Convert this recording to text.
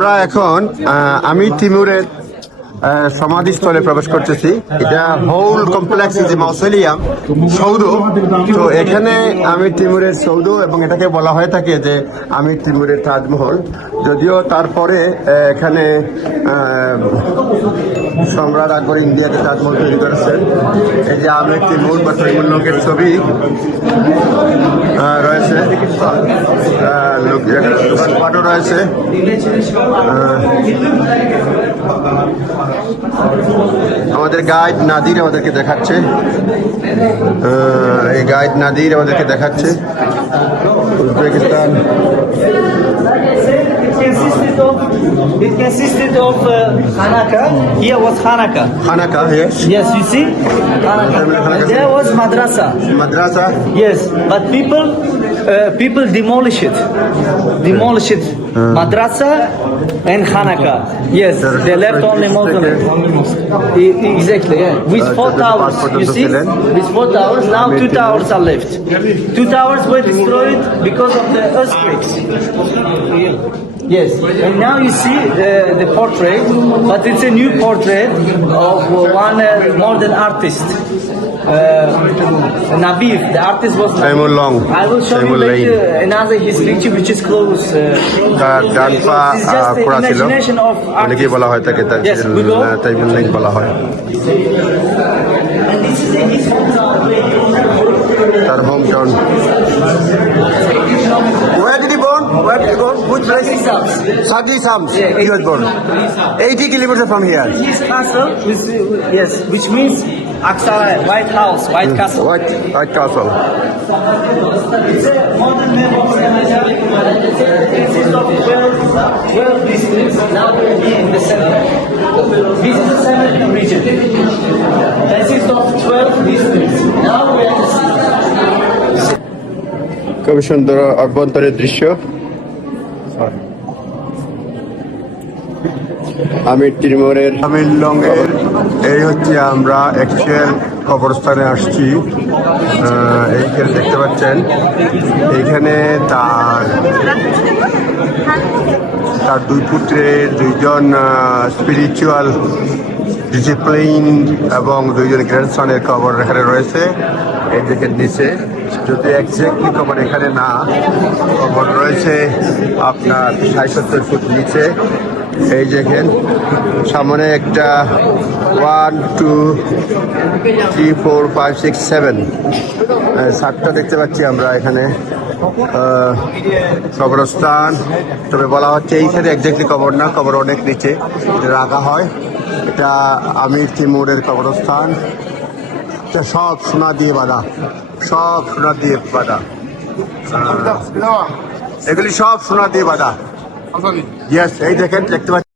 আমরা এখন আমি তিমুরের সমাধিস্থলে প্রবেশ করতেছি। এটা হোল কমপ্লেক্স ইজ মাউসোলিয়াম সৌধ। তো এখানে আমি তিমুরের সৌধ এবং এটাকে বলা হয়ে থাকে যে আমি তিমুরের তাজমহল। যদিও তারপরে এখানে সম্রাট আকবর ইন্ডিয়াতে তাজমহল তৈরি করেছেন। এই যে আমি তিমুর বা তৈমুর লোকের ছবি রয়েছে। আহ, লোক- এখানে দোকানপাটও রয়েছে আমাদের গাইড নাদির আমাদেরকে দেখাচ্ছে এই গাইড নাদির আমাদেরকে দেখাচ্ছে Uzbekistan It consisted of uh, Hanaka. Here was Hanaka. খানাকা yes Yes, you see. Hanaka. There was madrasa. মাদ্রাসা Yes, but people uh, people demolish it. Demolish it. Madrasa and Hanaka. Yes, they left only mausoleum. E- Exactly. Yeah. With Uh, four towers, you see. With four towers. Now two towers are left. Two towers were destroyed because of the earthquakes. Yes, and now you see uh, the portrait, but it's a new portrait of one uh, modern artist. Uh, Nabif, the artist was Taimur Long, I will show Taimur you Lane. later another his picture which is close. Uh, তার ডান পা is just ah, the খোড়া ছিল imagination of অনেকেই artists. বলা হয় তাকে তার Yes, we go. তাইমুল লাইন বলা হয় And this is the his hometown. তার home town Where did he born? Where did he born? Which place? Sagi Sams. Yeah, He was born. 80 kilometers from here. His castle, which, yes, which means Aksara, White House, White Castle. White, White Castle. It's a modern map of Senegal. It consists of 12, 12 districts. Now we're here in the center. This is the Senegal region. Consists of 12 districts. Now the center. খুবই সুন্দর অভ্যন্তরের দৃশ্য আমির তিরমোরের আমির লংয়ের এই হচ্ছে আমরা actual কবরস্থানে আসছি। এইখানে দেখতে পাচ্ছেন এইখানে তার তার দুই পুত্রের দুইজন স্পিরিচুয়াল ডিসিপ্লিন এবং দুইজন গ্র্যান্ডসনের কবর এখানে রয়েছে। এই দেখেন নিচে, যদি একজ্যাক্টলি কবর এখানে না কবর রয়েছে, আপনার ষাট সত্তর ফুট নিচে এই দেখেন, সামনে একটা one two three four five six seven সাতটা দেখতে পাচ্ছি আমরা এখানে। কবরস্থান, তবে বলা হচ্ছে এইখানে একজাক্টলি কবর না, কবর অনেক নিচে। রাখা হয়। এটা আমির তিমুরের কবরস্থান। এটা সব সোনা দিয়ে বাঁধা। সব সোনা দিয়ে বাঁধা। এগুলি সব সোনা দিয়ে বাঁধা। ইয়েস এই দেখেন দেখতে